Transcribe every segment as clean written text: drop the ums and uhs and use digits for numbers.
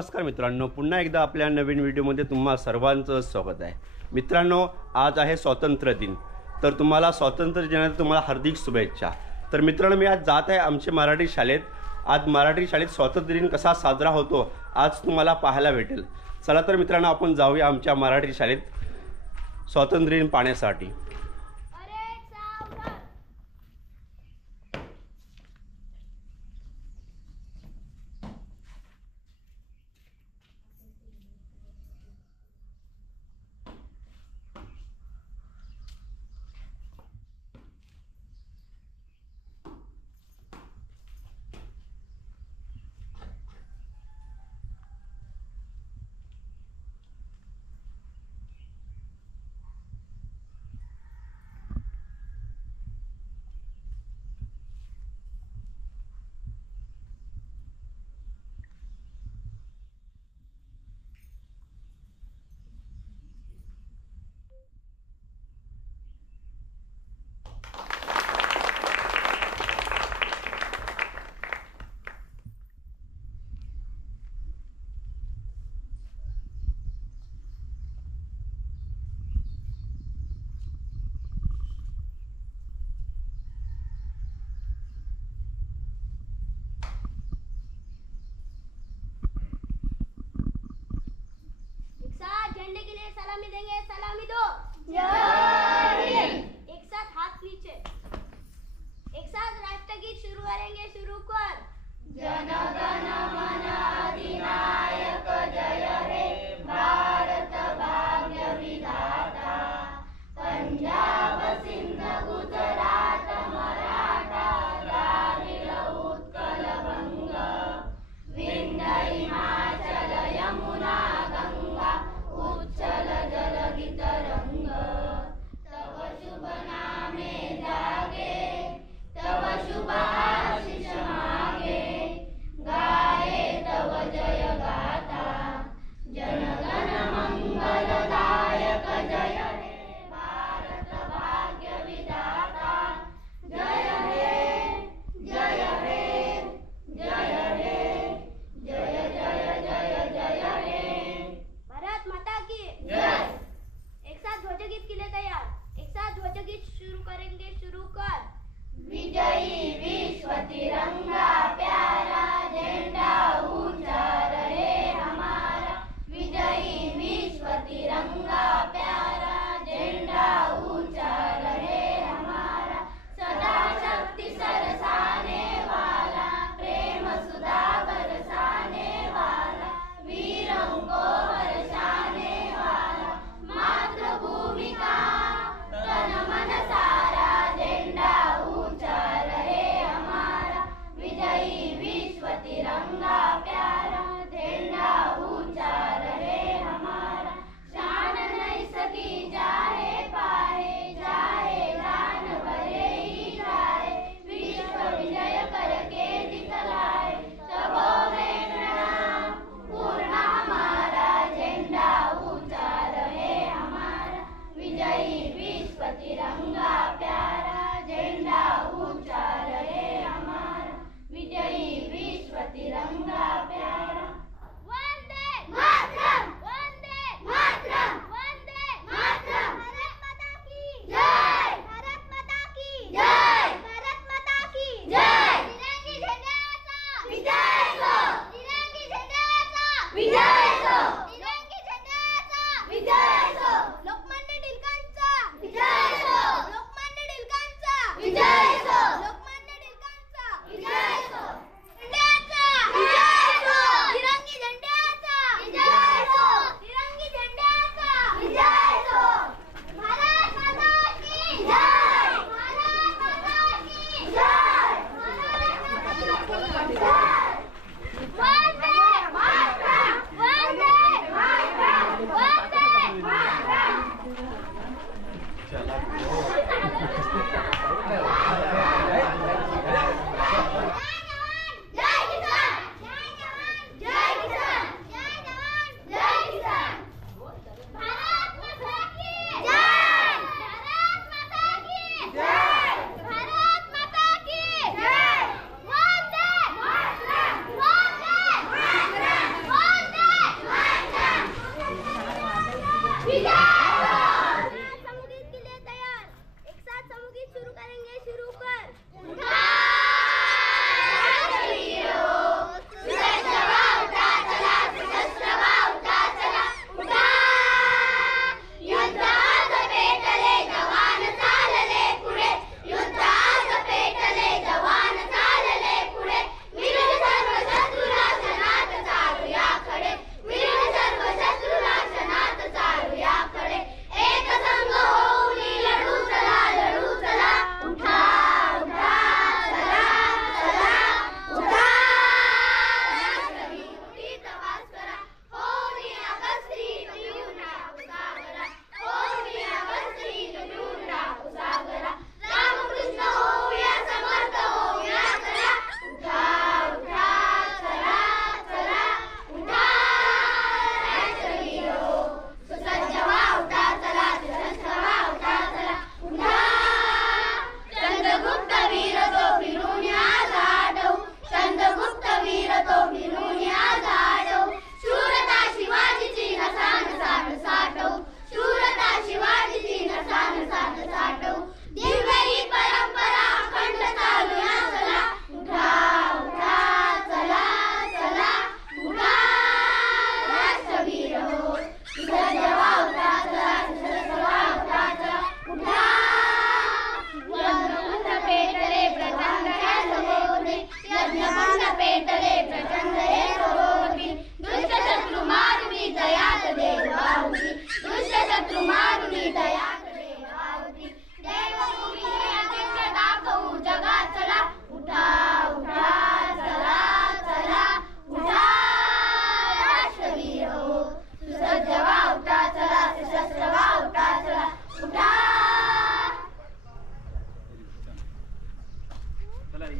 नमस्कार मित्रांनो, पुन्हा एकदा आपल्या नवीन व्हिडिओमध्ये तुम्हा सर्वांचं स्वागत आहे। मित्रांनो, आज आहे स्वातंत्र्य दिन, तर तुम्हाला स्वातंत्र्य दिनाच्या तुम्हाला हार्दिक शुभेच्छा। तर मित्रांनो, मी आज जात आहे आमच्या मराठी शाळेत। आज मराठी शाळेत स्वातंत्र्य दिन कसा साजरा होतो आज तुम्हाला पाहायला भेटेल। चला तर मित्रांनो, आपण जाऊया आमच्या मराठी शाळेत स्वातंत्र्य दिन पाहण्यासाठी। झंडे के लिए सलामी देंगे, सलामी दो। जय हिंद। एक साथ हाथ नीचे, एक साथ राष्ट्रगीत शुरू करेंगे। शुरू कर। जन गण मन अधिनायक जय हे भारत भाग्य विधाता, पंजाब सिंध गुजरात मराठा द्राविड उत्कल बंग, विंध्य हिमाचल यमुना गंगा उच्चल जलगित रंग, तव शुभ नामे जागे, तव शुभ आशीष मागे, गाये तव जय गाथा, जन गण मंगलदायक जय हे भारत भाग्य विधाता, जय हे जय हे जय हे जय जय जय जय हे। भारत माता की जय। एक साथ ध्वज गीत के लिए तैयार। एक साथ ध्वज गीत शुरू करेंगे। शुरू कर। विजयी विश्व तिरंगा प्यारा, झंडा ऊंचा रहे हमारा, विजयी विश्व तिरंगा प्यारा, झंडा ऊंचा रहे हमारा, सदा शक्ति सरसाने वाला, प्रेम सुधा बरसाने वाला, वीरों को बरसाने वाला, मातृभूमि का तन मन सारा, झंडा ऊंचा रहे हमारा, विजयी विश्व तिरंगा प्यारा, झंडा ऊंचा रहे हमारा, शान नहीं सकी जाए पाए, जाए जान भले ही जाए, विश्व विजय करके दिखलाए, सबों में प्रणाम पूर्ण हमारा, झंडा ऊंचा रहे हमारा, विजयी विश्व तिरंगा प्यारा, झंडा ऊंचा रहे हमारा, विजयी विश्व तिरंगा प्यारा। वंदे मातरम, वंदे मातरम, वंदे मातरम। भारत माता की जय, भारत माता की जय, भारत माता की जय। तिरंगी झेंड्याचा विजय असो, तिरंगी झेंड्याचा विजय असो, तिरंगी झेंड्याचा विजय असो, लोकमान्य टिळकांचा विजय असो, लोकमान्य टिळकांचा विजय असो, लोकमान्य टिळकांचा विजय असो, झेंड्याचा विजय असो, तिरंगी झेंड्याचा विजय असो, तिरंगी झेंड्याचा विजय असो। भारत माता की जय, भारत माता की जय, भारत माता की जय। वंदे मातरम, वंदे मातरम, वंदे मातरम। जय किसान, जय जवान, जय किसान, जय जवान, जय किसान। भारत माता की जय, भारत माता की जय, भारत माता की जय। वंदे मातरम, वंदे मातरम, वंदे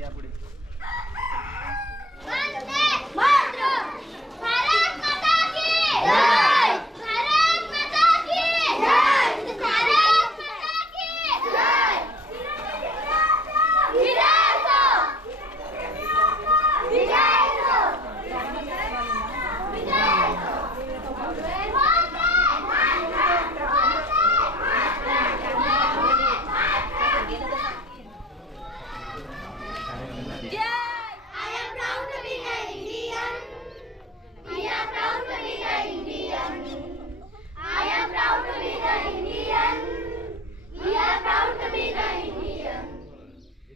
वंदे मातरम. भारत माता की जय. भारत माता की जय. भारत माता की जय. विजयाचा विजयाचा विजयाचा I am proud to be an Indian. We are proud to be the Indian. I am proud to be the Indian. We are proud to be the Indian.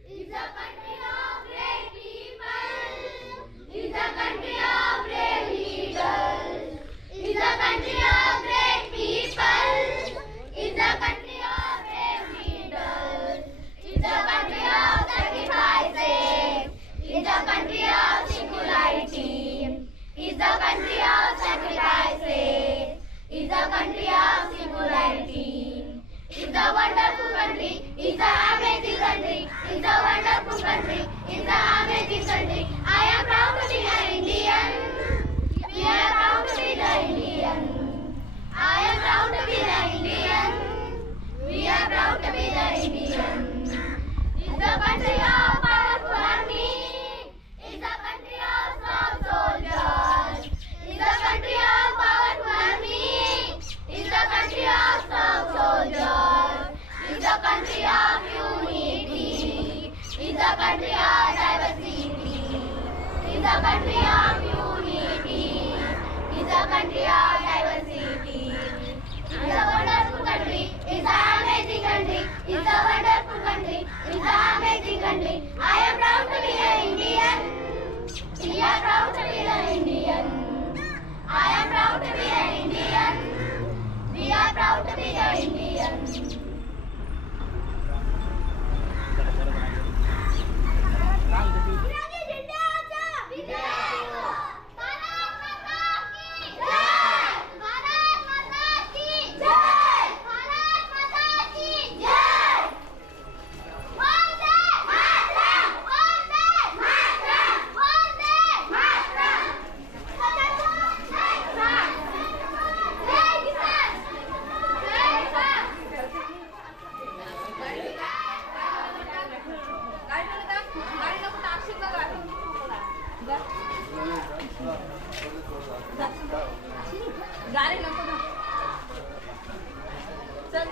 It's a country of great people. It's a country of brave leaders. It's a country of great people. It's a country of brave leaders. It's a country of sacrifices. It's a country of singularity. It's a country of sacrifices. It's a country of singularity. It's a wonderful country. It's an amazing country. It's a wonderful country. It's an amazing country. I am proud to be an Indian. We are proud to be the Indian. I am proud to be the Indian. We are proud to be the Indian. It's a country of powerful army. It's a country of strong soldiers. It's a country of powerful army. It's a country of strong soldiers. It's a country of unity. It's a country of diversity. It's a country of unity. It's a country of diversity. It's a wonderful country. It's an amazing country. It's a wonderful country. It's an amazing country. I am proud to be an Indian. We are proud to be an Indian. I am proud to be an Indian. We are proud to be the Indian. तिरंगे झेंड्याचा विजयाचा. भारत माता की जय. भारत माता की जय. भारत माता की जय. वंदे मातरम. वंदे मातरम. वंदे मातरम. जय किसान. जय किसान. जय किसान. गाडी नको ना चल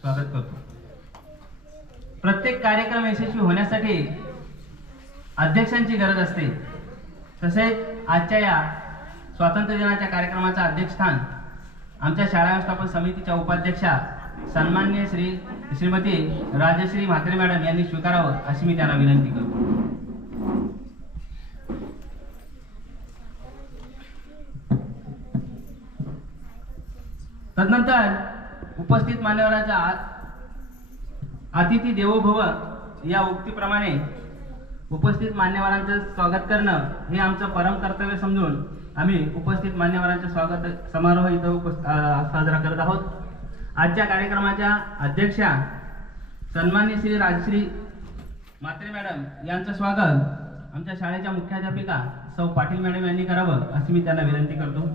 स्वागत करतो. प्रत्येक कार्यक्रम यशस्वी होण्यासाठी अध्यक्षांची गरज असते. तसेच आजच्या या स्वातंत्र्य दिनाच्या कार्यक्रमाचं अध्यक्षस्थान आमच्या शाळा व्यवस्थापन समितीच्या उपाध्यक्षा सन्माननीय श्रीमती राजश्री म्हात्रे मॅडम यांनी स्वीकारावं अशी मी त्यांना विनंती करतो. तदनंतर उपस्थित मान्यवरांचा अतिथी देवो भव या उक्तीप्रमाणे उपस्थित मान्यवरांचं स्वागत करणं हे आमचं परम कर्तव्य समजून आम्ही उपस्थित मान्यवरांचे स्वागत समारोह इथं साजरा करत आहोत. आजच्या कार्यक्रमाच्या अध्यक्षा सन्माननीय श्री राजश्री म्हात्रे मॅडम यांचं स्वागत आमच्या शाळेच्या मुख्याध्यापिका सौ पाटील मॅडम यांनी करावं अशी मी त्यांना विनंती करतो.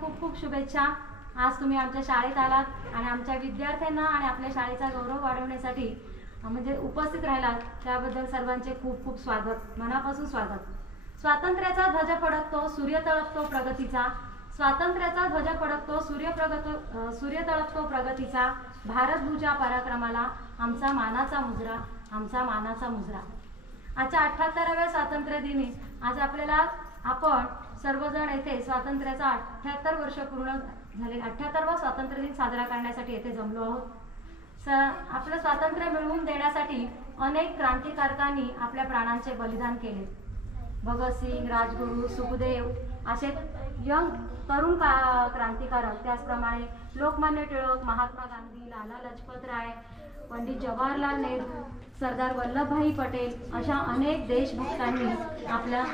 खूप खूप शुभेच्छा. आज तुम्ही आमच्या शाळेत आलात आणि आमच्या विद्यार्थ्यांना आणि आपल्या शाळेचा गौरव वाढवण्यासाठी म्हणजे उपस्थित राहिलात त्याबद्दल सर्वांचे खूप खूप स्वागत, मनापासून स्वागत. स्वातंत्र्याचा ध्वज फडकतो, सूर्य तळपतो प्रगतीचा. स्वातंत्र्याचा ध्वज फडकतो, सूर्य तळपतो प्रगतीचा. भारतभूच्या पराक्रमाला आमचा मानाचा मुजरा, आमचा मानाचा मुजरा. आजच्या 78व्या स्वातंत्र्य दिनी आज आपण सर्वजण येथे स्वातंत्र्याचा 78 वर्ष पूर्ण झाले, 78वा स्वातंत्र्य दिन साजरा करण्यासाठी येथे जमलो आहोत. आपलं स्वातंत्र्य मिळवून देण्यासाठी अनेक क्रांतिकारकांनी आपल्या प्राणांचे बलिदान केले. भगतसिंग, राजगुरू, सुखदेव असे तरुण क्रांतिकारक, त्याचप्रमाणे लोकमान्य टिळक, महात्मा गांधी, लाला लजपत राय, पंडित जवाहरलाल नेहरू, सरदार वल्लभभाई पटेल अशा अनेक देशभक्तांनी आपल्या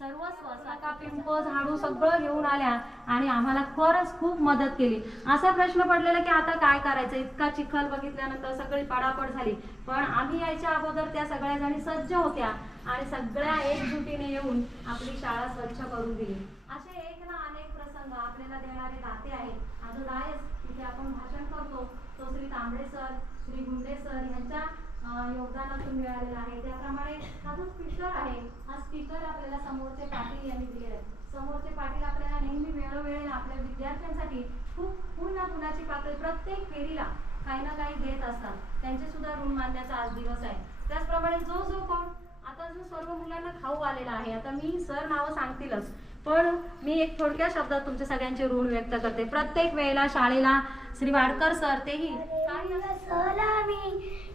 सर्वस्व सका पिंप झाडू सगळं घेऊन आल्या आणि आम्हाला खरंच खूप मदत केली. असा प्रश्न पडलेला की आता काय करायचं, इतका चिखल बघितल्यानंतर सगळी पडापड झाली. पण आम्ही यायच्या अगोदर त्या सगळ्या जणी सज्ज होत्या आणि सगळ्या एकजुटीने येऊन आपली शाळा स्वच्छ करून दिली. असे एक ना अनेक प्रसंग आपल्याला देणारे दाते आहेत. अजून आहेच इथे आपण भाषण करतो तो श्री तांबडे सर, श्री गुंडे सर यांच्या योगदानातून मिळालेला आहे. त्याप्रमाणे हा जो स्पीकर आहे, हा स्पीकर आपल्याला समोरचे पाटील यांनी दिलेला आहे. समोरचे पाटील आपल्याला नेहमी वेळोवेळी आपल्या विद्यार्थ्यांसाठी खूप पुन्हाची पातळी प्रत्येक फेरीला काही ना काही देत असतात. त्यांचे सुद्धा ऋण मानण्याचा आज दिवस आहे. त्याचप्रमाणे जो कोण आता जो सर्व मुलांना खाऊ आलेला आहे, आता मी सर नावं सांगतीलच, पण मी एक थोडक्या शब्दात तुमच्या सगळ्यांचे ऋण व्यक्त करते. प्रत्येक वेळेला शाळेला श्री वाडकर सर तेही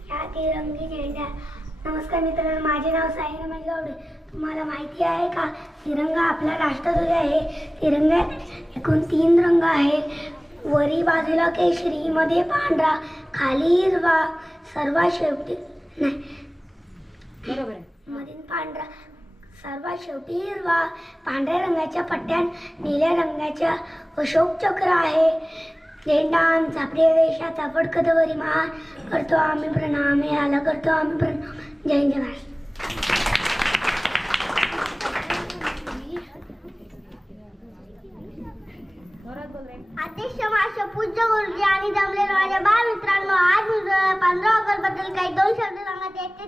या तिरंगी झेंड्या. नमस्कार मित्रांनो, माझे नाव साई रमेश गावडे. तुम्हाला माहिती आहे का, तिरंगा आपला राष्ट्रध्वज आहे. तिरंग्यात एकूण 3 रंग आहेत. वरी बाजूला केशरी, मध्ये पांढरा, खाली हिरवा, सर्वात शेवटी नाही बरोबर आहे, मधील पांढरा, सर्वात शेवटी हिरवा. पांढऱ्या रंगाच्या पट्ट्यात निळ्या रंगाच्या अशोक चक्र आहे. झेंडा आमचा प्रिय देशाचा फडकत वरी मान, करतो आम्ही प्रणाम, याला करतो आम्ही प्रणाम. जय हिंद, जय महाराष्ट्र. अध्यक्ष मास्टर, पूज्य गुरुजी आणि जमलेले माझ्या बालमित्रांनो, आज 15 ऑगस्ट बद्दल काही 2 शब्द सांगत आहे. ते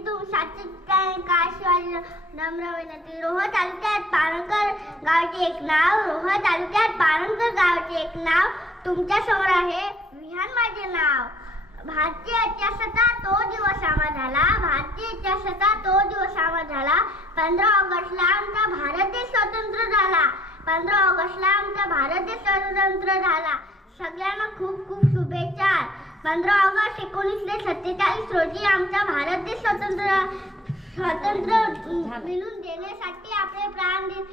शिवाजी नम्र विनंती. रोहा तालुक्यात पारणकर गावाचे एक नाव, रोहा तालुक्यात पारणकर गावाचे एक नाव तुमच्या समोर आहे. विहान माझे नाव. भारतीय इतिहासाचा तो दिवस आम्हा झाला, भारतीय इतिहासाचा तो दिवस आम्हा झाला. 15 ऑगस्टला आमचा भारत देश स्वतंत्र झाला. 15 ऑगस्टला आमचा भारत देश स्वतंत्र झाला. सगळ्यांना खूप खूप शुभेच्छा. 15 ऑगस्ट 1947 रोजी आमचा भारत देश स्वतंत्र मिळवून देण्यासाठी आपले प्राण दिले.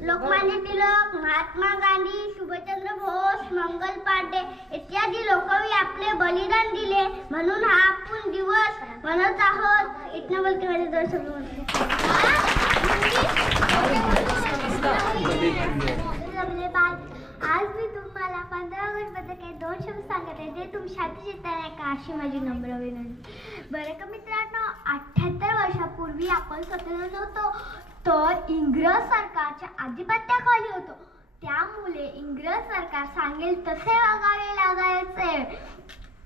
लोकमान्य टिळक, महात्मा गांधी, सुभाषचंद्र बोस, मंगल पांडे इत्यादी लोकांनी आपले बलिदान दिले, म्हणून हा आपण दिवस म्हणत आहोत. इथनं बोलते माझे 2 शब्द म्हणते. आज मी तुम्हाला 15 ऑगस्ट बद्दल काही 2 शब्द सांगत आहे, जे तुम्ही छाती चित्ताने का अशी माझी नम्र विनंती. बरं का मित्रांनो, 78 वर्षापूर्वी आपण स्वतंत्र होतो, तर इंग्रज सरकारच्या आधिपत्याखाली होतो. त्यामुळे इंग्रज सरकार सांगेल तसे वागावे लागायचे.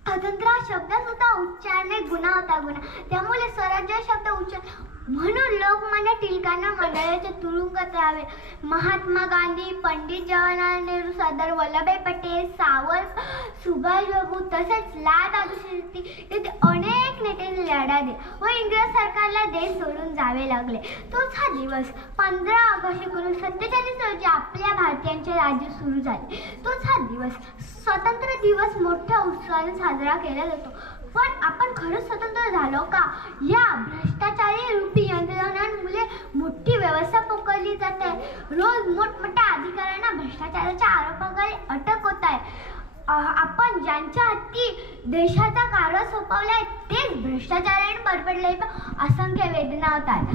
स्वतंत्र हा शब्द सुद्धा उच्चारणे गुन्हा होता, गुन्हा. त्यामुळे स्वराज्य शब्द उच्चार, म्हणून लोकमान्य टिळकांना मंडळाचे तुरुंगात राहावे. महात्मा गांधी, पंडित जवाहरलाल नेहरू, सरदार वल्लभभाई पटेल, सावरकर, सुभाषबाबू तसेच लाल बहादूर शास्त्री येथे अनेक नेत्यांनी लढा दिला व इंग्रज सरकारला देश सोडून जावे लागले. तोच हा दिवस 15 ऑगस्ट 1947 रोजी आपल्या भारतीयांचे राज्य सुरू झाले. तोच हा दिवस स्वतंत्र दिवस मोठ्या उत्साहाने साजरा केला जातो. पण आपण खरंच स्वतंत्र झालो का? या भ्रष्टाचारी रूपी यंत्रणांमुळे मोठी व्यवस्था पोकळली जाते. रोज मोठमोठ्या अधिकाऱ्यांना भ्रष्टाचाराच्या आरोपाखाली अटक होत आहे. आपण ज्यांच्या हाती देशाचा कारभार सोपवलाय तेच भ्रष्टाचाराने बरबडले, असंख्य वेदना होतात.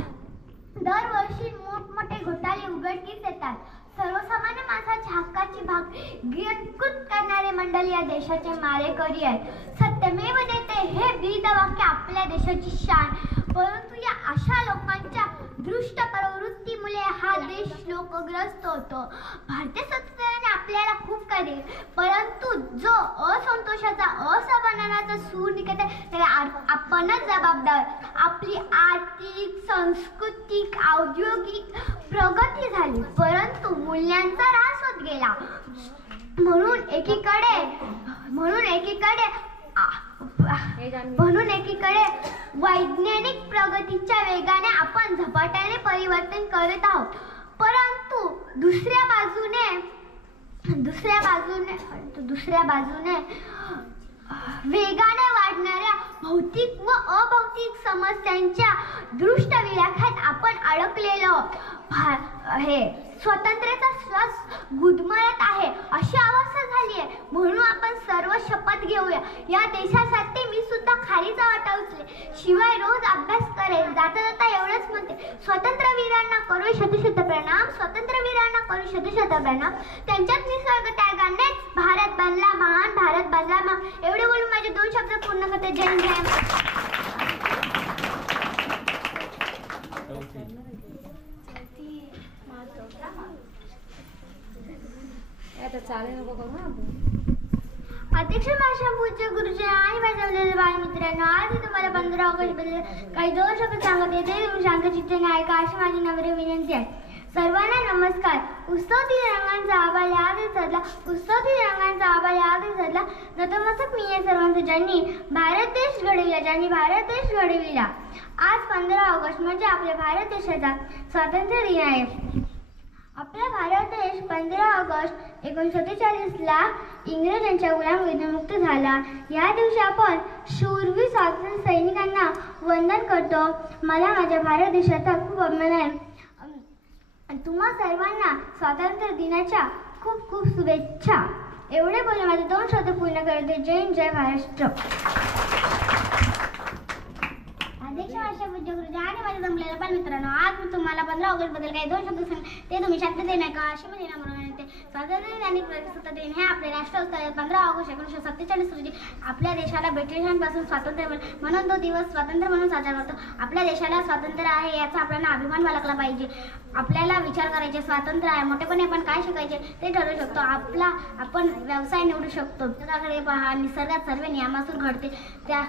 दरवर्षी मोठमोठे घोटाळे उघडकीस येतात. सर्वसामान्य माणसाच्या हक्काची भागीरकूत करणारे मंडळी या देशाचे मारेकरी आहेत. सत्यमेव जयते हे ब्रीदवाक्य आपल्या देशाची शान. परंतु या अशा लोकांच्या दृष्ट प्रवृत्तीमुळे हा देश लोकग्रस्त होतो. भारतीय संस्कृतीने आपल्याला खूप काही दिले, परंतु जो असंतोषाचा, असमाधानाचा सूर निघत आहे त्याला आपणच जबाबदार. आपली आर्थिक, सांस्कृतिक, औद्योगिक प्रगती झाली, परंतु मूल्यांचा ऱ्हास होत गेला. म्हणून एकीकडे वैज्ञानिक प्रगतीच्या वेगाने आपण झपाट्याने परिवर्तन करत आहोत, परंतु दुसऱ्या बाजूने वेगाने वाढणाऱ्या भौतिक व अभौतिक समस्यांच्या दृष्ट विळख्यात आपण अडकलेलो हे स्वतंत्रतेचा श्वास गुदमरत आहे अशी अवस्था झाली आहे. म्हणून आपण सर्व शपथ घेऊया. या देशासाठी मी सुद्धा खारीचा वाटा उचले, शिवाय रोज अभ्यास करेल. जाता जाता एवढंच म्हणते, स्वतंत्रवीरांना करू शतशत प्रणाम, स्वतंत्रवीरांना करू शतशत प्रणाम. त्यांच्याच निसर्ग त्यागानेच भारत बनला महान, भारत बनला महान. एवढे बोलून माझे 2 शब्द पूर्ण करते. जय जय. आता चालेल नको करू ना. अध्यक्ष भाषा पूज्य गुरुजी आणि माझ्या बालमित्रांनो, आज मी तुम्हाला 15 ऑगस्ट बद्दल काही 2 शब्द सांगत येते. तुम्ही शांत चित्ताने ऐका अशी माझी नम्र विनंती आहे. सर्वांना नमस्कार. उत्सवती रंगांचा आबा याद सजला, उत्सवती रंगांचा आबा याद सजला. नतमस्तक मी या सर्वांचं ज्यांनी भारत देश घडविला, ज्यांनी भारत देश घडविला. आज 15 ऑगस्ट म्हणजे आपल्या भारत देशाचा स्वातंत्र्य दिन आहे. आपला भारत देश 15 ऑगस्ट 1947ला इंग्रजांच्या गुलामीतून मुक्त झाला. या दिवशी आपण शूरवीर स्वातंत्र्य सैनिकांना वंदन करतो. मला माझ्या भारत देशाचा खूप अभिमान आहे. तुम्हा सर्वांना स्वातंत्र्य दिनाच्या खूप खूप शुभेच्छा. एवढे बोलून माझे 2 शब्द पूर्ण करते. जय हिंद, जय महाराष्ट्र. अध्यक्ष भाषा पूज्य गुरुजी आणि माझ्या जमलेल्या बालमित्रांनो, आज मी तुम्हाला 15 ऑगस्ट बद्दल काही 2 शब्द सांग ते तुम्ही शांततेने ऐका अशी माझी नम्र विनंती. स्वातंत्र्य दिन आणि प्रजासत्ताक दिन हे आपले राष्ट्रोत्सव आहे. 15 ऑगस्ट 1947 रोजी आपल्या देशाला ब्रिटिशांपासून स्वातंत्र्य मिळाले, म्हणून तो दिवस स्वातंत्र्य म्हणून साजरा करतो. आपल्या देशाला स्वातंत्र्य आहे याचा आपल्याला अभिमान बाळगला पाहिजे. आपल्याला विचार करायचे, स्वातंत्र्य आहे, मोठेपणी आपण काय शिकायचे ते ठरवू शकतो. आपण व्यवसाय निवडू शकतो. त्याकडे पहा, निसर्गात सर्व नियमासूर घडते. त्या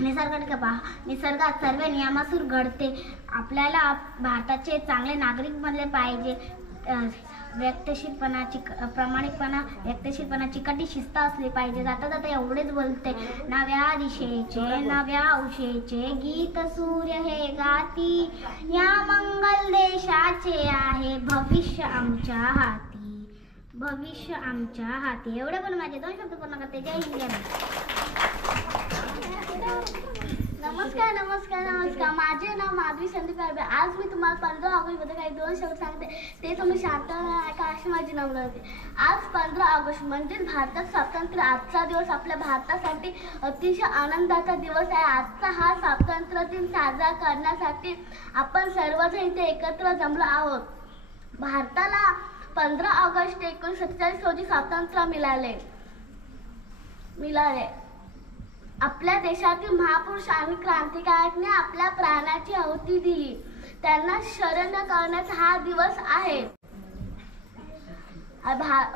निसर्गात सर्व नियमासूर घडते. आपल्याला भारताचे चांगले नागरिक बनले पाहिजे. व्यक्तिशीलपणाची प्रामाणिकपणा, व्यक्तिशीलपणाची कटी शिस्त असली पाहिजे. जाता जाता एवढेच बोलते. नव्या दिशेचे नव्या उशेचे गीत सूर्य हे गाती, या मंगल देशाचे आहे भविष्य आमच्या हाती, भविष्य आमच्या हाती. एवढे बोलून माझे 2 शब्द पूर्ण करते. जय हिंद. नमस्कार नमस्कार नमस्कार. माझे नाव माधवी संदीप कारबे. आज मी तुम्हाला 15 ऑगस्ट बद्दल काही 2 शब्द सांगते ते तुम्ही शांतपणे ऐका अशी माझी नम्र होती. आज 15 ऑगस्ट म्हणजे भारतात स्वातंत्र्य. आजचा दिवस आपल्या भारतासाठी अतिशय आनंदाचा दिवस आहे. आजचा हा स्वातंत्र्य दिन साजरा करण्यासाठी आपण सर्वजण इथे एकत्र जमलो आहोत. भारताला 15 ऑगस्ट 1947 रोजी स्वातंत्र्य मिळाले. आपल्या देशातील महापुरुष आणि क्रांतिकारकांनी आपल्या प्राणाची आहुती दिली. त्यांना शरण करण्याचा हा दिवस आहे.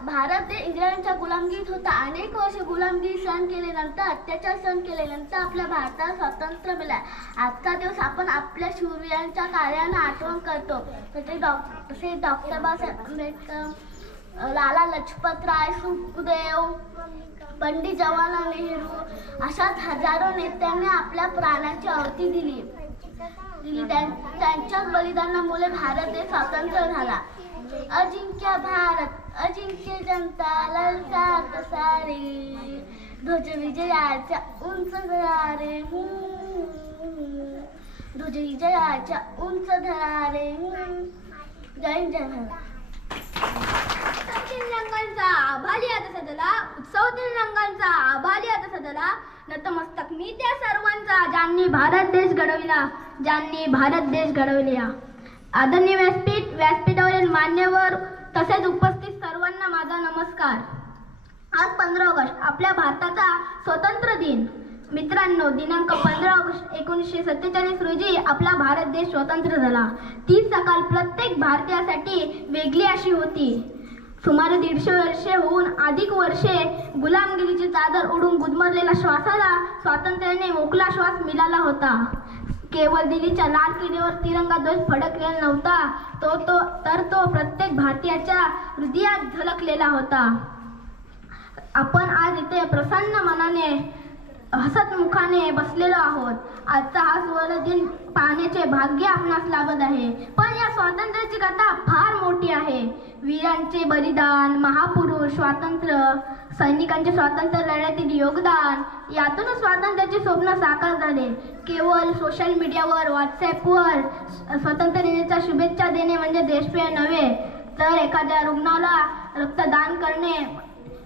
भारत देश इंग्रजांच्या गुलामगिरीत होता. अनेक वर्ष गुलामगिरी सहन केल्यानंतर, अत्याचार सहन केल्यानंतर आपल्या भारताला स्वातंत्र्य मिळाले. आजचा दिवस आपण आपल्या शूरवीरांच्या कार्यानं आठवण करतो. तसे डॉक्टर बाबासाहेब आंबेडकर, लाला लजपतराय, सुखदेव, पंडित जवाहरलाल नेहरू अशाच हजारो नेत्यांनी आपल्या प्राणाची आहुती दिली. त्यांच्या बलिदानामुळे भारत देश स्वतंत्र झाला. अजिंक्य भारत अजिंक्य जनता ललकार सारे, ध्वज विजयाच्या उंच धरारे, ध्वज विजयाच्या उंच धरारे. जय जय. रंगांचा आभाली आता सदला, उत्सवतील रंगांचा आभाली आता सदला. नतमस्तक मी त्या सर्वांचा ज्यांनी भारत देश घडविला, ज्यांनी भारत देश घडविला. आदरणीय व्यासपीठावरील मान्यवर तसेच उपस्थित सर्वांना माझा नमस्कार. आज 15 ऑगस्ट आपल्या भारताचा स्वतंत्र दिन. मित्रांनो, दिनांक 15 ऑगस्ट 1947 रोजी आपला भारत देश स्वतंत्र झाला. ती सकाळ प्रत्येक भारतीयासाठी वेगळी अशी होती. सुमारे 150 वर्षे होऊन अधिक वर्षे गुलामगिरीची चादर उडून गुदमरलेला श्वासाला स्वातंत्र्याने मोकळा श्वास मिळाला होता. केवळ दिल्लीच्या लाल किल्ल्यावर तिरंगा ध्वज फडकलेला नव्हता, तो प्रत्येक भारतीयाच्या हृदयात झलकलेला होता. आपण आज इथे प्रसन्न मनाने, हसत मुखाने बसलेलो आहोत. आजचा हा सुवर्ण दिन पाहण्याचे भाग्य आपणास लाभत आहे. पण या स्वातंत्र्याची कथा फार मोठी आहे. वीरांचे बलिदान, महापुरुष, स्वातंत्र्य, सैनिकांचे स्वातंत्र्य लढ्यातील योगदान, यातूनच स्वातंत्र्याचे स्वप्न साकार झाले. केवळ सोशल मीडियावर, व्हॉट्सॲपवर स्वातंत्र्य दिनाच्या शुभेच्छा देणे म्हणजे देशप्रेम नव्हे, तर एखाद्या रुग्णाला रक्तदान करणे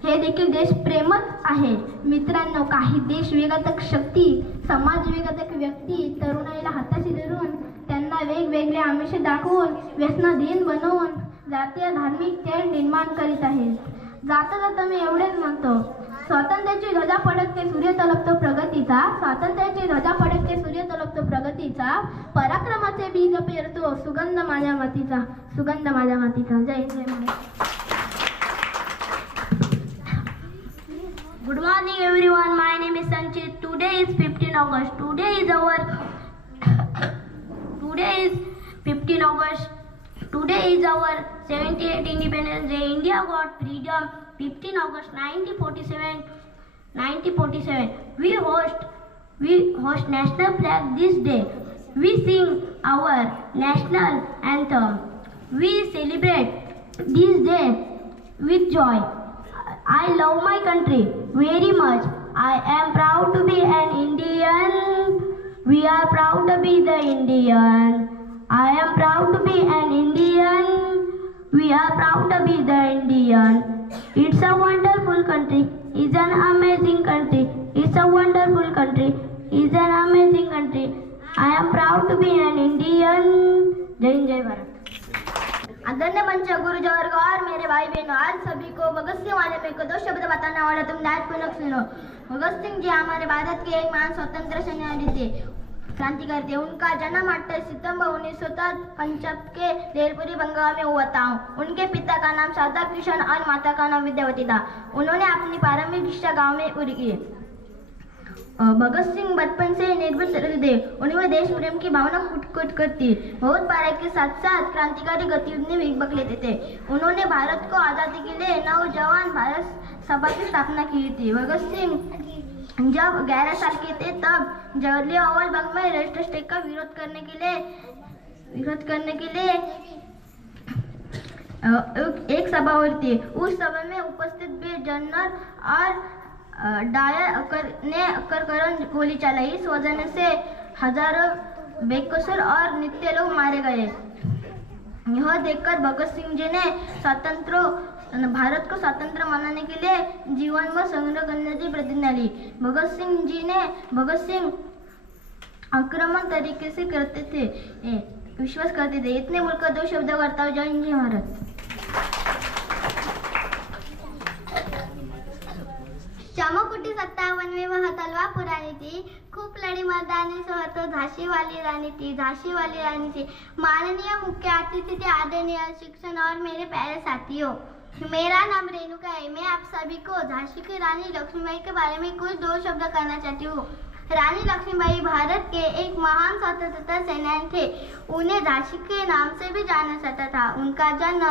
हे देखील देशप्रेमच आहे. मित्रांनो, काही देशविघातक शक्ती, समाजविघातक व्यक्ती तरुणाईला हाताशी धरून त्यांना वेगवेगळे आमिष दाखवून व्यसनाधीन बनवून जातीय धार्मिक तेढ निर्माण करीत आहेत. जाता जाता मी एवढेच म्हणतो, स्वातंत्र्याची ध्वजा फडकते सूर्य तलपतो प्रगतीचा, स्वातंत्र्याची ध्वजा फडकते सूर्य तलपतो प्रगतीचा, पराक्रमाचे बीज पेरतो सुगंध माझ्या मातीचा, सुगंध माझ्या मातीचा. जय जय Maharaj. Good morning everyone, my name is Sanchit. Today is 15 August. Today is 15 August. Today is our 78th Independence Day. India got freedom 15 August 1947. We host national flag this day. We sing our national anthem. We celebrate this day with joy. I love my country very much. I am proud to be an Indian. We are proud to be the Indian. I am proud to be an Indian. We are proud to be the Indian. It's a wonderful country. It's an amazing country. It's a wonderful country. It's an amazing country. I am proud to be an Indian. जय हिंद जय भारत. आदरणीय मंच, गुरुजन वर्ग और मेरे भाई बहनों, आज सभी को भगत सिंह वाले में को 2 शब्द बताने वाला, तुम ध्यानपूर्वक सुनो. भगत सिंह जी हमारे भारत के एक महान स्वतंत्र सेनानी थे, क्रांतिकारी थे. उनका जन्म 28 सितंबर 1955 के देलपुरी बंगाल में हुआ था. उनके पिता का नाम शारदा कृष्ण और माता का नाम विद्यावती था. उन्होंने अपनी प्रारंभिक शिक्षा गाँव में पूरी की. भगत सिंह बचपन से निर्भीक रहते थे. उनमें देश प्रेम की भावना कुट करती. बहुत पढ़ाई के साथ साथ क्रांतिकारी गतिविधियों में भाग लेते थे. उन्होंने भारत को आज़ादी के लिए नौजवान भारत सभा की स्थापना की थी. भगत सिंह जब 11 साल के थे तब जलियांवाला बाग में रजिस्टर स्ट्राइक का विरोध करने के लिए एक सभा हुई थी. उस सभा में उपस्थित ब्रिगेडियर जनरल और डायर ने कर गोली चलाई. इस वजह से हजारों बेकसूर और नित्य लोग मारे गए. यह देखकर भगत सिंह जी ने भारत को स्वतंत्र बनाने के लिए जीवन व संग्रह करने की प्रतिज्ञा ली. भगत सिंह आक्रामक तरीके से करते थे, विश्वास करते थे. इतने बोलकर 2 शब्द करता हूँ. जय हिंद जय भारत. शामकुटी 57 वह तलवार पुरानी थी. खूब लड़ी मर्दानी सह तो झांसी वाली रानी थी. माननीय मुख्य अतिथि थे, आदरणीय शिक्षण और मेरे प्यारे साथियों, मेरा नाम रेणुका है. मैं आप सभी को झांसी की रानी लक्ष्मीबाई के बारे में कुछ 2 शब्द कहना चाहती हूँ. रानी लक्ष्मीबाई भारत के एक महान स्वतंत्रता सेनानी थे. उन्हें झांसी के नाम से भी जाना जाता था. उनका जन्म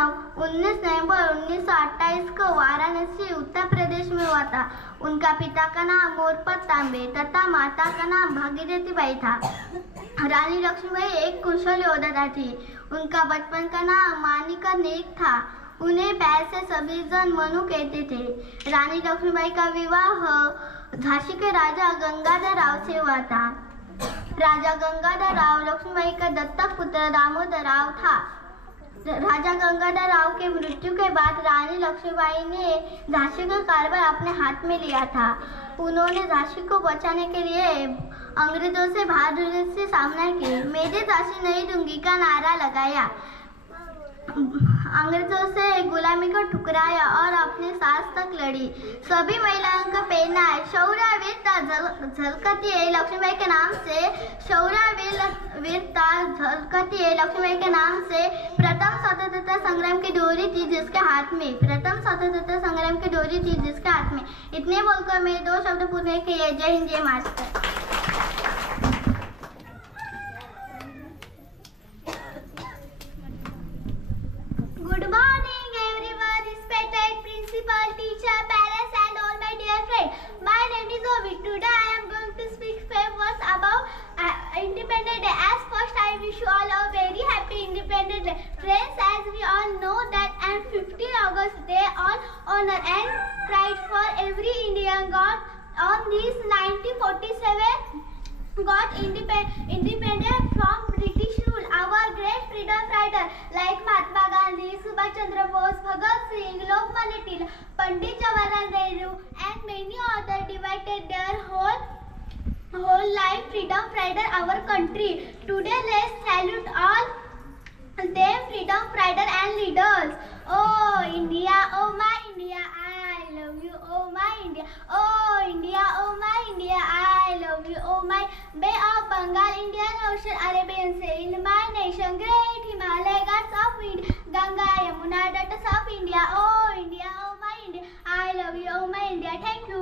19 नवंबर 1928 को वाराणसी उत्तर प्रदेश में हुआ था. उनका पिता का नाम मोरपत तांबे तथा माता का नाम भागीरथी बाई था. रानी लक्ष्मीबाई एक कुशल योद्धा थी. उनका बचपन का नाम मानिका नेक था. उन्हें प्यार से सभी जन मनु कहते थे. रानी लक्ष्मीबाई का विवाह झांसी के राजा गंगाधर राव से हुआ था. राजा गंगाधर राव लक्ष्मीबाई का दत्तक पुत्र दामोदर राव था. राजा गंगाधर राव के मृत्यु के बाद रानी लक्ष्मीबाई ने झांसी का कारभार अपने हाथ में लिया था. उन्होंने झांसी को बचाने के लिए अंग्रेजों से बहादुरी से सामना किया. मैं झांसी नहीं दूंगी का नारा लगाया. अंग्रेजों से गुलामी को ठुकराया और अपने सास तक लड़ी. सभी महिलाओं का पहना है शौर्य वीरता झलकती है लक्ष्मीबाई के नाम से. शौर्य वीरता झलकती है लक्ष्मीबाई के नाम से. प्रथम स्वतंत्रता संग्राम की डोरी थी जिसके हाथ में. इतने बोलकर मैं 2 शब्द पूरे किए. जय हिंद जय master. Good morning everyone, respected principal, teacher, parents and all my dear friends. My name is Ovid. Today I am going to speak 5 words about Independence Day. As first I wish you all a very happy Independence Day. Friends, as we all know that on 15 August they all honor and pride for every Indian got on this 1947 got independent from British rule. Our great freedom fighter like Mahatma Gandhi, Subhash Chandra Bose, Bhagat Singh, Lokmanya Tilak, Pandit Jawaharlal Nehru and many others divided their whole life freedom fighter our country. Today let's salute all them freedom fighter and leaders. Oh India, oh my India, I love you. Oh my India, oh India, oh my India, I love you. Oh my Bay of Bengal, Indian Ocean, Arabian Sea, in my nation, great Himalaya, Ghats of India, Ganga, Yamuna, Deltas of India. Oh India, oh my India, I love you. Oh my India, thank you.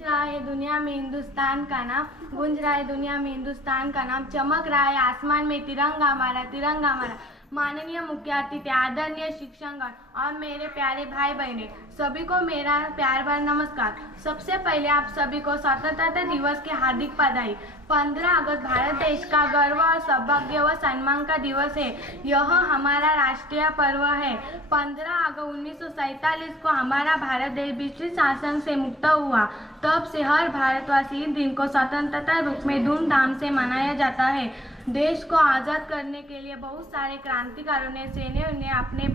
रहा है दुनिया में हिंदुस्तान का नाम, गूंज रहा है दुनिया में हिंदुस्तान का नाम, चमक रहा है आसमान में तिरंगा हमारा, तिरंगा हमारा। माननीय मुख्य अतिथि, आदरणीय शिक्षकगण और मेरे प्यारे भाई बहने, सभी को मेरा प्यार भरा नमस्कार। सबसे पहले आप सभी को स्वतंत्रता दिवस की हार्दिक बधाई। 15 अगस्त भारत देश का गर्व और सौभाग्य व सम्मान का दिवस है। यह हमारा राष्ट्रीय पर्व है। 15 अगस्त 1947 को हमारा भारत देश ब्रिटिश शासन से मुक्त हुआ। तब से हर भारतवासी इस दिन को स्वतंत्रता रूप में धूमधाम से मनाया जाता है। देश को आज़ाद करने के लिए बहुत सारे क्रांतिकारों ने, सैनिकों ने अपने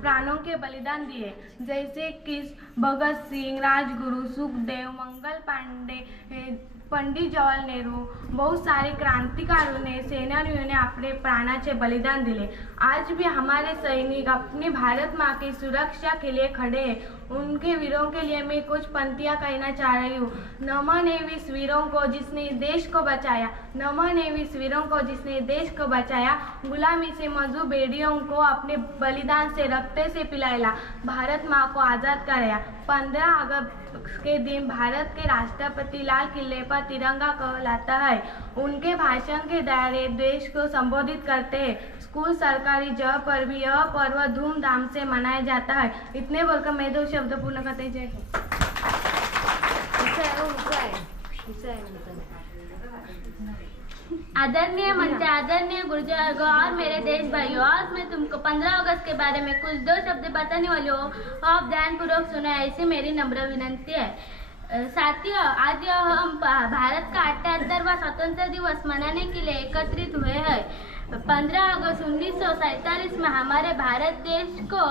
प्राणों के बलिदान दिए, जैसे कि भगत सिंह, राजगुरु, सुखदेव, मंगल पांडे, पंडित जवाहरलाल नेहरू, बहुत सारे क्रांतिकारों ने, सेनानियों ने अपने प्राणाचे बलिदान दिले। आज भी हमारे सैनिक अपनी भारत माँ की सुरक्षा के लिए खड़े हैं। उनके वीरों के लिए मैं कुछ पंक्तियाँ कहना चाह रही हूँ। नमन है वीर वीरों को जिसने देश को बचाया, नमन है वीर वीरों को जिसने देश को बचाया, गुलामी से मजदूर बेड़ियों को अपने बलिदान से रक्त से पिलाया, भारत माँ को आज़ाद कराया। 15 अगस्त के दिन भारत के राष्ट्रपति लाल किले पर तिरंगा कहलाता है। उनके भाषण के दायरे देश को संबोधित करते हैं। स्कूल, सरकारी जगह पर भी यह पर्व धूमधाम से मनाया जाता है। इतने बोलकर मैं 2 शब्द पूर्ण करते हैं। जय आदरणीय मंच, आदरणीय गुरुजन और मेरे देश भाइयों, आज मैं तुमको 15 अगस्त के बारे में कुछ 2 शब्द बताने वाली हूँ। आप ध्यानपूर्वक सुना, ऐसी मेरी नम्र विनंती है। साथियों, आज हम भारत का 78वां स्वतंत्रता दिवस मनाने के लिए एकत्रित हुए हैं। 15 अगस्त 1947 में हमारे भारत देश को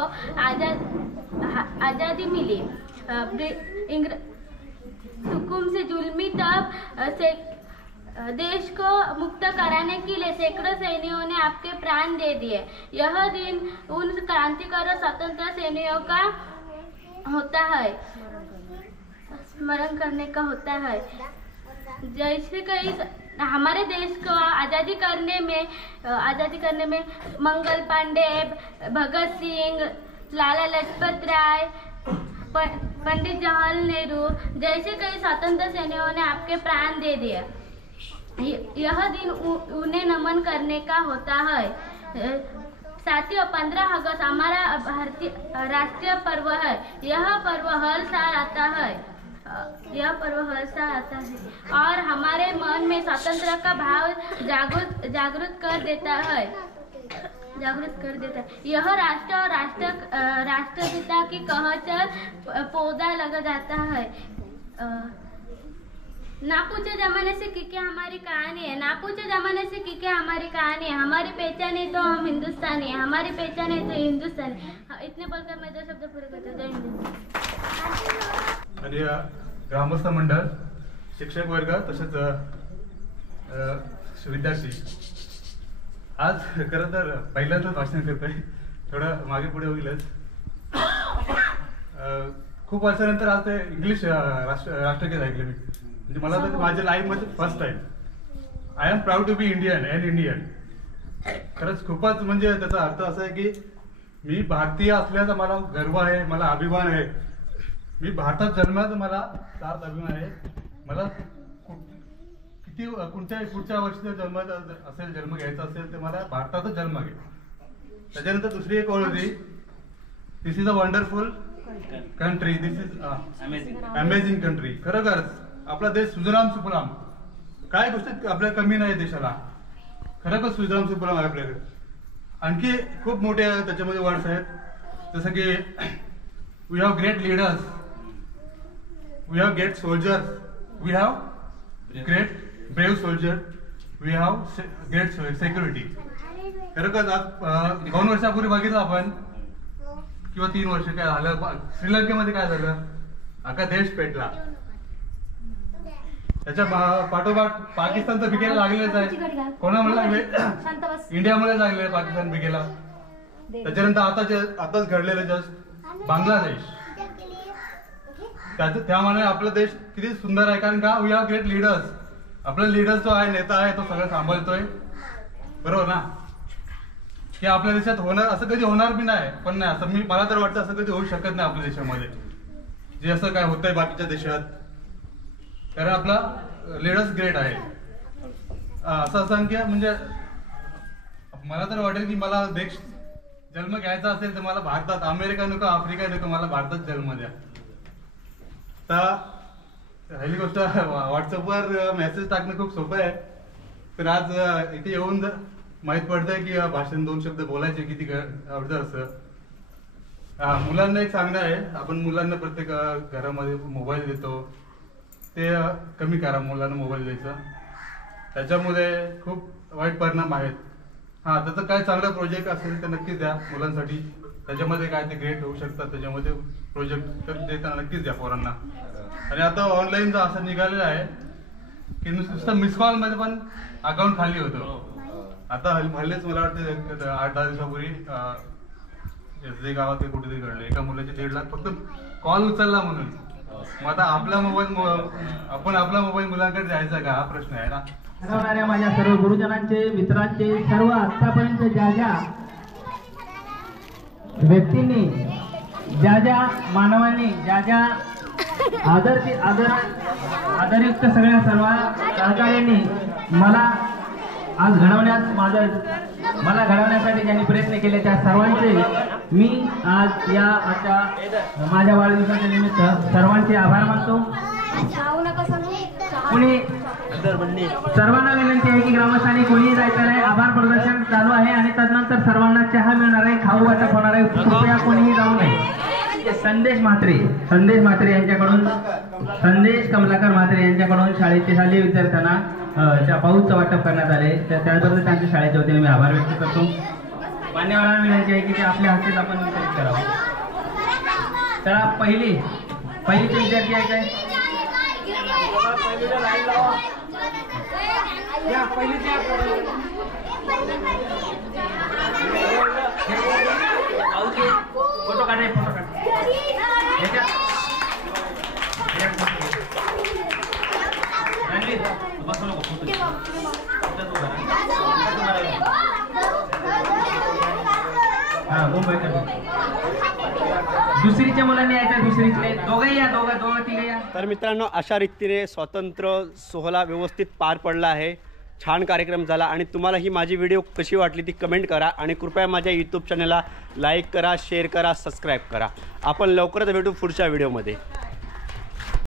आज़ादी मिली। हुकुम से जुल्मी तब से देश को मुक्त कराने के लिए सैकड़ों सैनिकों ने आपके प्राण दे दिए। यह दिन उन क्रांतिकारों, स्वतंत्रता सेनानियों का होता है, स्मरण करने का होता है। जैसे कई हमारे देश को आज़ादी करने में मंगल पांडे, भगत सिंह, लाला लाजपत राय, पंडित जवाहरलाल नेहरू जैसे कई स्वतंत्र सेनानियों ने आपके प्राण दे दिए। यह दिन उन्हें नमन करने का होता है। साथियों, 15 अगस्त हमारा भारतीय राष्ट्रीय पर्व है। यह पर्व हर साल आता है। और हमारे मन में स्वतंत्रता का भाव जागृत कर देता है। यह राष्ट्र और राष्ट्रपिता की कहकर पौधा लगा जाता है। ना पूछे जमाने से क्या हमारी कहानी है, ना पूछे जमाने से क्या हमारी कहानी है। हमारी पहचान है तो हम हिंदुस्तानी है, हमारी पहचान है तो हिंदुस्तानी। इतने बोलकर मैं 2 शब्द पूरे करता हूँ। जय हिंद। आणि ग्रामस्थ मंडळ, शिक्षक वर्ग तसेच विद्यार्थी, आज खरं तर पहिल्यांदाच भाषण करतोय, थोडं मागे पुढे होईलच। खूप वर्षानंतर आज ते इंग्लिश राष्ट्रगीत ऐकले मी, म्हणजे मला तर माझ्या लाईफमध्ये first time. I am proud to be Indian and Indian. खरंच खूपच म्हणजे त्याचा अर्थ असा आहे की मी भारतीय असल्याचा मला गर्व आहे, मला अभिमान आहे। मी भारतात जन्माचा मला सार्थ अभिमान आहे। मला कोणत्या पुढच्या वर्षी जन्म घ्यायचा असेल तर मला भारतातच जन्म घे। त्याच्यानंतर दुसरी एक ओळ होती, this is a wonderful country, this is amazing country. खरोखरच आपला देश सुजलाम सुफलाम, काय गोष्ट आपल्या कमी नाही देशाला, खरोखर सुजलाम सुफलाम आहे आपल्याकडे। आणखी खूप मोठे त्याच्यामध्ये वर्ड्स आहेत, जसं की we have great leaders, we have great soldiers, we have great brave soldier, we have great security. खरोखर आज 2 वर्षापूर्वी बघितलं आपण किंवा 3 वर्ष काय झालं, श्रीलंकेमध्ये काय झालं, अख्खा देश पेटला. त्याच्या पाठोपाठ पाकिस्तानचं बिकेला लागलेच आहे. कोणामुळे लागले? इंडियामुळे लागले पाकिस्तान बिकेला. त्याच्यानंतर आताच घडलेलं जस्ट बांगलादेश. त्यामुळे आपला देश किती सुंदर आहे, कारण का वी हॅव ग्रेट लीडर्स. आपला लीडर जो आहे, नेता आहे, तो सगळं सांभाळतोय. बरोबर ना? की आपल्या देशात होणार, असं कधी होणार बी नाही, पण नाही असं मला तर वाटतं असं कधी होऊ शकत नाही आपल्या देशामध्ये, जे असं काय होतंय बाकीच्या देशात. कारण आपला लीडर्स ग्रेट आहे. असं संख्या म्हणजे मला तर वाटेल की मला देश जन्म घ्यायचा असेल तर मला भारतात, अमेरिका नको, आफ्रिका नको, मला भारतात जन्म द्या. तर पहिली गोष्ट व्हॉट्सअपवर मेसेज टाकणं खूप सोपं आहे, पण आज इथे येऊन माहीत पडतंय की भाषण 2 शब्द बोलायचे किती अवघड असतं. मुलांना एक सांगणं आहे, आपण मुलांना प्रत्येक घरामध्ये मोबाईल देतो, ते कमी करा मुलांना मोबाईल द्यायचा. त्याच्यामुळे खूप वाईट परिणाम आहेत. हां, त्याचं काय चांगला प्रोजेक्ट असेल तर नक्कीच द्या मुलांसाठी. त्याच्यामध्ये काय ते ग्रेट होऊ शकतात, त्याच्यामध्ये प्रोजेक्ट तर देताना नक्कीच द्या पोरांना. आणि आता ऑनलाईन जर असं निघालेलं आहे की नुसतं मिस कॉलमध्ये पण अकाउंट खाली होतं. आता हल्लेच मला वाटतं 8-10 दिवसापूर्वी SD गावात कुठेतरी घडलं, एका मुलाचे 1.5 लाख फक्त कॉल उचलला म्हणून. मग आता आपला मोबाईल मुलांकडे द्यायचा का, हा प्रश्न आहे ना. घडवणाऱ्या माझ्या सर्व गुरुजनांचे, मित्रांचे, सर्व आतापर्यंत ज्या ज्या व्यक्तींनी, ज्या ज्या मानवांनी, ज्या ज्या आदरयुक्त सगळ्या सर्व सहकार्यांनी मला आज घडवण्यासाठी ज्यांनी प्रयत्न केले, त्या सर्वांचे मी आज या माझ्या वाढदिवसाच्या निमित्त सर्वांचे आभार मानतो. कोणी सर्वांना विनंती आहे की ग्रामस्थांनी कोणीही जायचं नाही. आभार प्रदर्शन चालू आहे आणि तदनंतर सर्वांना चहा मिळणार आहे, खाऊ वाटप होणार आहे. कृपया कोणीही जाऊ नये. संदेश म्हात्रे यांच्याकडून, संदेश कमलाकर म्हात्रे यांच्याकडून शालेय विद्यार्थ्यांना पाऊसचं वाटप करण्यात आले. त्याबद्दल त्यांच्या शाळेच्या वतीने मी आभार व्यक्त करतो. मान्यवरांना विनंती आहे की ते आपल्या हस्तेच आपण वितरित करावं. तर पहिलीचे विद्यार्थी आहे काय? फोटो काढाय, फोटो काढ. दुसरीच्या मुलांनी यायचं, दुसरीचे दोघं तिघे या. तर मित्रांनो, अशा रीतीने स्वातंत्र्य सोहळा व्यवस्थित पार पडला आहे. छान कार्यक्रम झाला. आणि तुम्हाला ही माझी व्हिडिओ कशी वाटली ती कमेंट करा आणि कृपया माझ्या यूट्यूब चॅनलला लाईक करा, शेअर करा, सबस्क्राईब करा. आपण लवकरच भेटू पुढच्या व्हिडिओमध्ये.